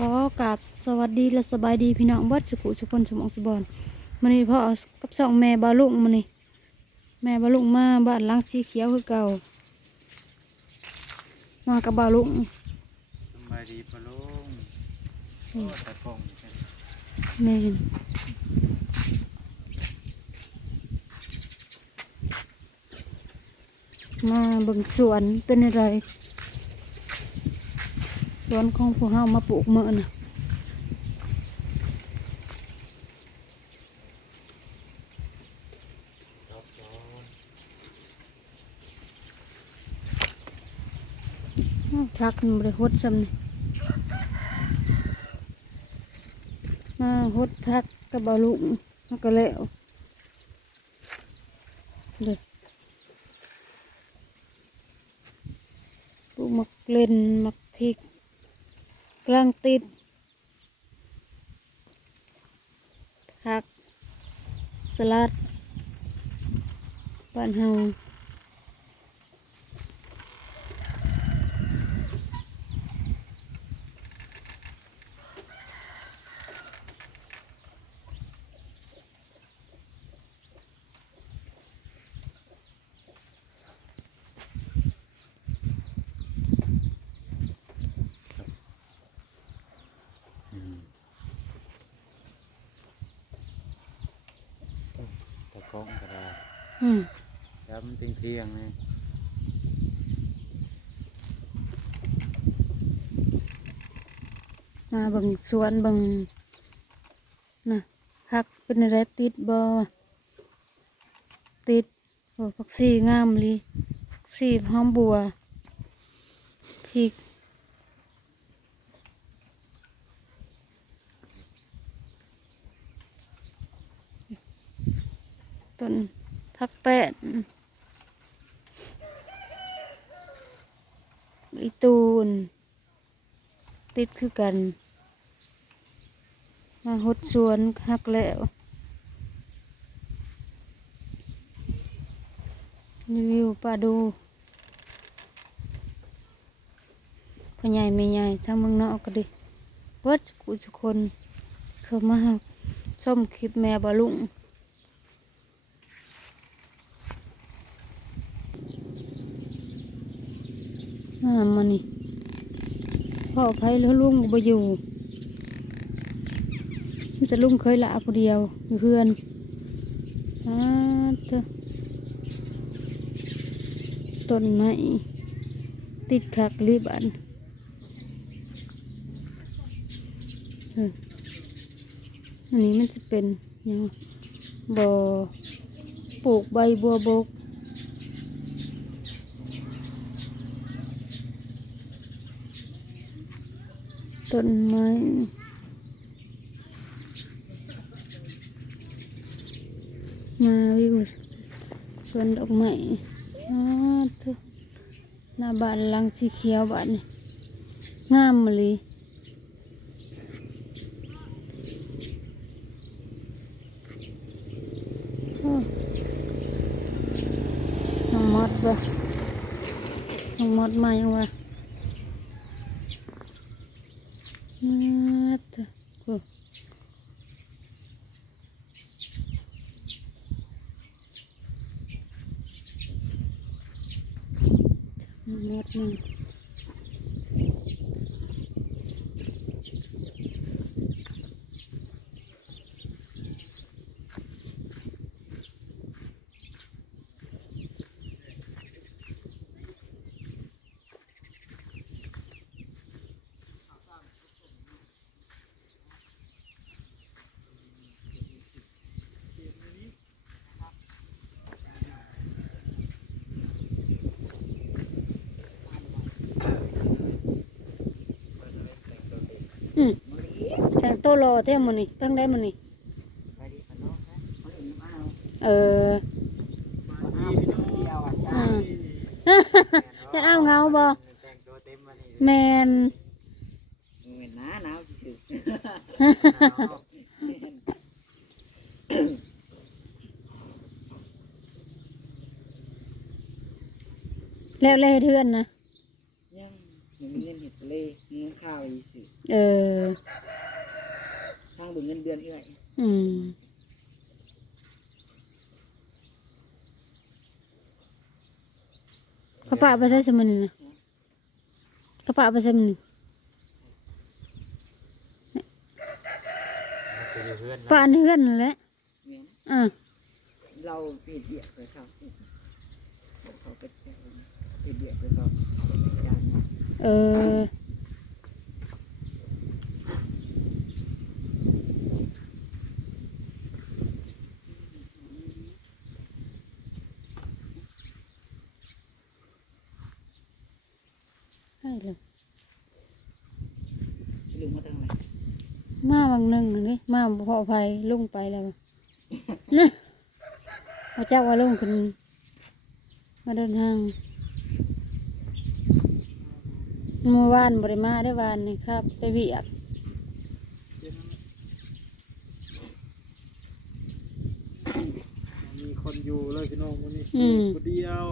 ขอกราบสวัสดีและสบายดีพี่น้องเบัดสุขุสุคนสมองสุบอนมันนี้พ่อกับสองแม่บาลุงมันนี่แม่บาลุงมาบ้านหลังสีเขียวคือเก่า มากับบาลุงสบายดีปะลุงโอ้ตะกงใช่แม่นมาเบิ่งสวนเป็นอะไร สวนของพวกเฮามาปลูกมือนะครับจอนอ้าวทักมันบริหดซ้ำนี่มาหดทักกับบาลุงมันก็แล้วเด็ดปลูกมักเล่นมักพริก กลางติดผักสลัดบ้านเฮา อืมตะกงก็ได้ อืมแล้วมันเที่ยงเที่ยงๆนี่มาเบิ่งสวนเบิ่งนะผักเป็นอะไรติดบ่ติดโอ้ผักชีงามเลยผักชีหอมบัวพริกต้น ผักแป้นอีตูน ติดคือกัน มาหดสวนหักแล้วรีวิวปลาดูพ่อใหญ่ไม่ใหญ่ทั้งเมืองนอกก็ดีเบิดกูทุกคน เข้ามาส้มคลิปแม่บาลุง อ่ามานี่พ่อไผแล้วลุงก็บ่อยู่มีแต่ลุงเคยละผู้เดียวอยู่เพื่อนอาเถอะต้นไม้ติดขักรีบันอันนี้มันจะเป็นยังบ่อปลูกใบบัวบก ต้นไม้มาวิวสวนดอกไม้อ้าวเถอะหน้าบ้านหลังสีเขียวบ้านนี่งามมาเลยอ้าวน้องมดบ่น้องมดมายังวะ Chẳng tô lò thế mà nè, tăng đây mà nè. ไปดีกันเนาะฮะคนอื่นมาเอา Ờ. เอาเดียวอะใช่ À. Thế ao ngáo bò. แต่งตัวเต็มมานี่ Men. เห็นนะหนาวสิ Leo lê thươn nè. ยังมันมีเล่นเห็ดทะเลมันข้าวอีสิเออทางเบิ่งเงินเดือนเอื้อยอืมกระปะไปใช้สมุนนะกระปะไปใช้มันมันจะอยู่เพื่อนปะอันเฮือนนั่นแหละแม่นอ่าเราปิดเบียกใส่ข้าวเขาเป็ดแก้วปิดเบียกใส่ข้าวเอาไปเป็นจานนะ เออให้เลย ลืมมาตั้งไหน มาบางหนึ่งอันนี่มาบ่พอภัยลุงไปแล้วนะพระเจ้าว่าลุงขึ้นมาเดินทางเมื่อวานบริมาได้วานนี่ครับ ไปเวียกมีคนอยู่เลยพี่น้องวันนี้อืมคนเดียว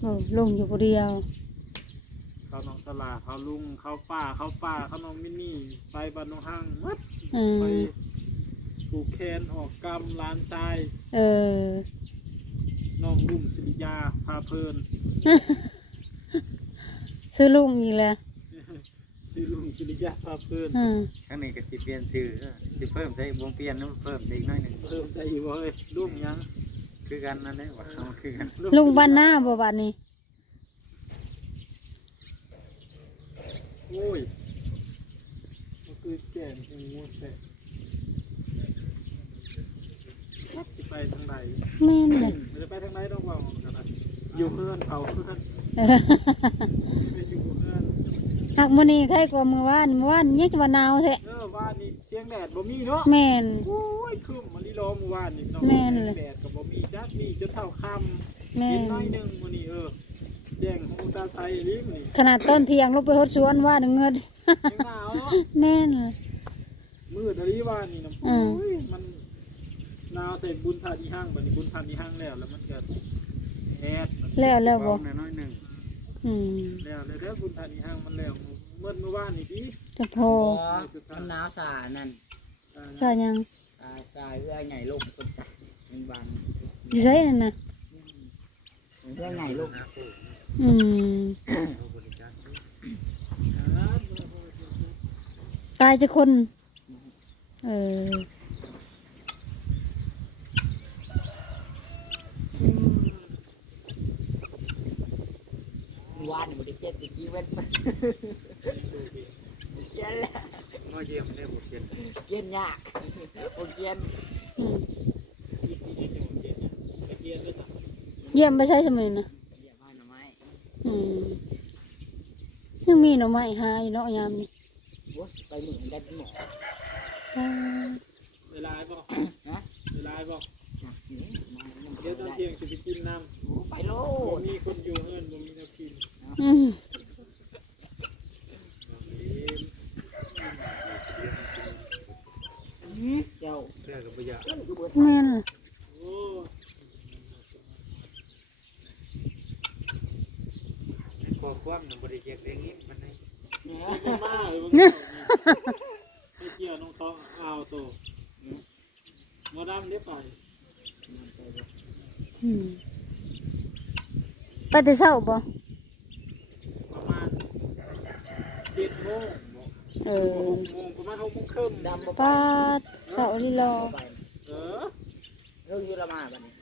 โอ้ลุงอยู่คนเดียว เขาน้องสลาเขาลุงเขาป้าเขาป้าเขาน้องมินนี่ไปบ้านน้องห้างมัดอืมไปปลูกแคนออกกรรมล้านทรายเออ น้องรุ่งสิริยาพาเพลินซื้อลุงอีกแล้วชื่อลุงสิริยาพาเพลินอืมข้างในก็สิเปลี่ยนชื่อเออสิเพิ่มใส่วงเปลี่ยนนู้นเพิ่มใส่อีกหน้อยหนึ่งเพิ่มใจอยู่บ่เอ้ยลุงยังคือกันนั่นแหละว่าเขาคือกันลุงบ้านหน้าบ่บ้านนี้ โอ้ยมันคือแก่นแห่งมูลแต่จักสิไปทางใดแม่นเลยมันจะไปทางไหนต้องว่ามันกันนะอยู่เพื่อนเผาเพื่อนเออไปอยู่เพื่อนหักมื้อนี้ใครกว่ามื้อวานมื้อวานยังจะว่าหนาวแท้เออว่านนี่เสียงแดดบ่มีเนาะแม่น โอ้ยคือมันลีรอเมื่อวานนี่เนาะแม่นเลย แดดกับบ่มีจักมีจนเท่าค่ำแม่เย็นนน้อยหนึงมื้อนี้เออ แจ้งของอุตาไซลิมนี่ขนาดต้นเทียงลงไปหดสวนว่าเงินยังหนาวเนาะแม่นเลยมืดอะไรว่านนี่นะอืโอ้มยมันหนาวใส่บุญทานีห้างบัดนี้บุญทานีห้างแล้ว แล้วมันก็แดดแล้วแล้วบ่เบาหน้อยหนึ่งอืมแล้วแล้วเด้อบุญทานีห้างมันแล้วเมื่อเมื่อวานนี่ดิจะพอมันหนาวสานั่นอ่าใช่ยังสาสาเอื้อยใหญ่ลงคนตายเป็นบางอยู่ใช่นั่นน่ะเอื้อยใหญ่ลง อืมตายจะคน เออวานมันได้เจ็ดตะกี้เว้นมาเกียนแล้วมาเยี่ยมได้บุกเย็นเกียนยากโอเกียนอืมคิดที่จะเจ็ดเนี่ยตะเกียงด้วยนะเยี่ยมไปใช่สมัยน่ะ เยี่ยมมากหน่อไม้ อืม ยังมีหน่อไม้หาอยู่เนาะยามนี้โอ้ยไปหนึ่งได้หมออ่าเวลาบอกฮะเวลาบอกจักนี่มายังเดี๋ยวตอนได้เที่ยงจะไปกินน้ำโอ้ไปโลบ่ดมีคนอยู่เฮือนบ่มีน้ำกินอืม เจ้า เสื้อกับประหยัด เอิ้นคือเบิด แม่นล่ะ โอ้ ค อคว่ำหนึ่งบริเจกเองนี้มันให้ยมาเลยมันเนี่ยไปเกี่ยวน้องต้องเอาโตหมอดำเด้ไปอืมไปแต่เช้าบ่ประมาณเจ็ดโมงบ่เอหอกโมงประมาณหกโมงครึ่งดำบ่ไปปาดเช้าลีรอไปเออเรื่องอยุรมาบัดนี้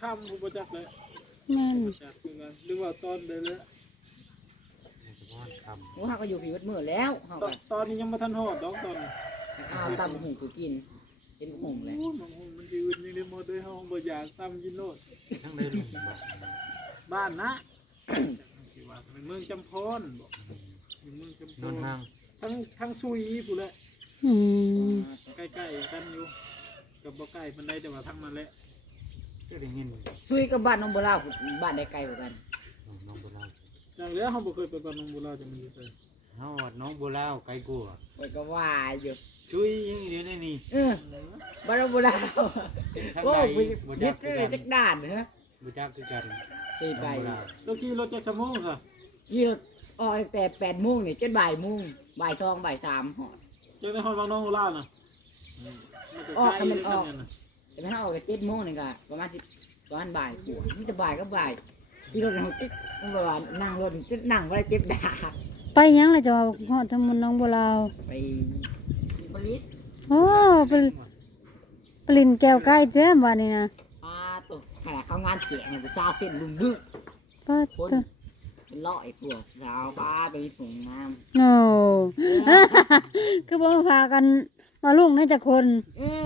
ค่ำผู้ประจักษ์เลย แม่นประจักษ์คือกันหรือว่าตอนเดินเลยเฉพาะคโอ้เฮาก็อยู่ผีวัดมือแล้วเฮาตอก็นตอนนี้ยังมาทันหอดดอกตอนนี้เอาตำหูคือกินเป็นหงเลยโอ้น้องหุ่นมันยืนยังได้หมดเลยเฮาบ่อยากตำกินโลดำทั้งเลยลุงบอกบ้านนะสิว่าเป็นเมืองจำพรบอกเป็นเมืองจำพนอนรห้างทั้งทั้งซุยผู้นแหละอืมใกล้ๆกันอยู่กับบ่ใกล้มันได้แต่ว่าทั้งมันแหละ เชื่อได้ยินซุยกับบ้านน้องบัวลาวบ้านใดไกลกว่ากัน น้องบัวลาวจากแล้วเขาบ่เคยไปบ้านหนองบัวลาวจะมันอยู่ไสเฮาวัดน้องบัวลาวไกลกลัวไว้ก็ว่าอยู่ช่วยยังเดี๋ยวนี้นี่เออบ้านน้องบัวลาวเป็นทางโอ้ใดยบ่ยึจัดกคือเลกัยนจักด่านเหรอบ่จักคือกันไปไปน้องบัวลาวแล้วขี่รถจักรชั่วโมงซะยี่ออกตั้งแต่แปดโมงนี่จนบ่ายโมงบ่ายสองบ่ายสามหอดเจ้าในห้องบางน้องล่าน่ะออกกันมันออก แต่ไม่ต้องออกแต่เจ็ดโมงนี่ก็ประมาณสิบประมาณบ่ายกว่านี่จะบ่ายก็บ่ายที่รถเราจิ๊กประมาณนั่งรถจะนั่งไว้เจ็บดากไปยังเลยจะว่าฮอดทำมุนน้องบัวลาวไปบริษโอ้ปลปลินแก้วใกล้เจ้บ้านนี้นะปลาตัวขนาดเขางานแจกเนี่ยไปซาวเป็นลุมบึ้งป้าคนเถอะเป็นล่อไอ้พวกสาวปลาตัวนี้ถุงน้โอ้คือบ่มาพากันมาลุงนี่จะคนำเออ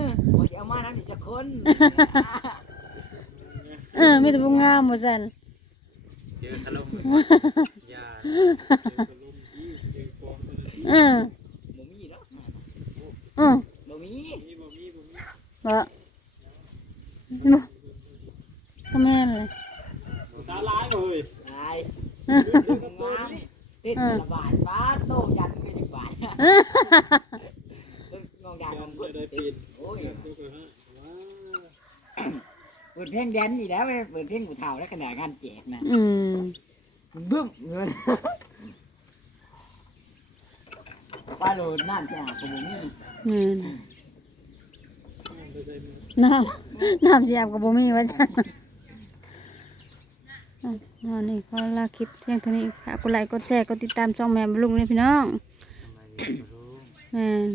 คนเออมีแต่ผู้งามหมดสันเจอขนมยาเออบ่มีหรอกเออบ่มีบ่บ่ก็แม่นเลยสาร้ายเลยตายงามติดระบาดป้าโตยันไม่ถึงบาทงองยานของคนได้ติปีดนโอ้ยดูกันฮะว้า เปิดเพลงแดนอีกแล้วเปิดเพลงกูเท่าแล้วขนาดงานแจกนะอืมบึ้มเงินป้าโดนน้ำจะอาบกับผมนี่นี่น้ำน้ำเสียบกับบ่มีว่าจังอะอ่านี่ขอลาคลิปเที่ยงเท่านี้ค่ะกดไลค์กดแชร์กดติดตามช่องแม่บรรลุงนี่พี่น้องทำไมยังไม่รู้แม่น